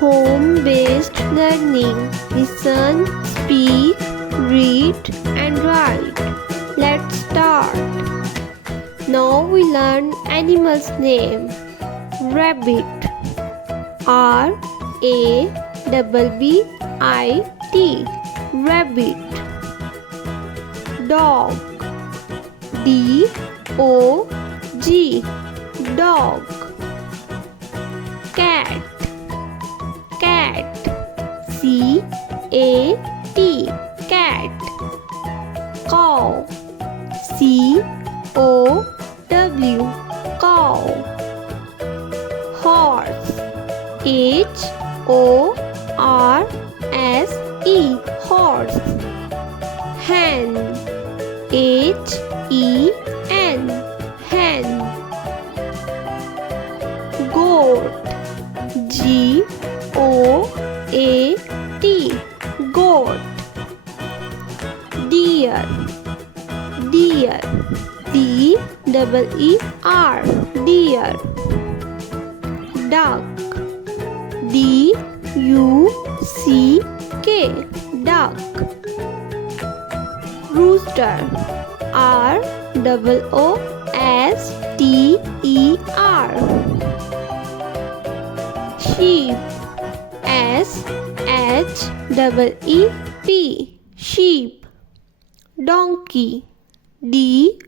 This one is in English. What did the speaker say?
home-based learning. Listen, speak, read and write. Let's start. Now we learn animal's name. Rabbit. R-A-B-B-I-T. Rabbit. Dog. D-O-G. Dog. Cat. Cat. C-A-T. Cat. Cow. C-O-W. Cow. Horse. H-O-R-S-E. Horse. Hen. H-E-N. Hen. Goat. G-O-A-T. Goat. Deer. Deer. D-E-E-R. Deer. Duck. D-U-C-K. Duck. Rooster. R-O-O-S-T-E-R. Sheep. S-H-E-E-P. Sheep. Donkey. D-O-N-K-E-Y.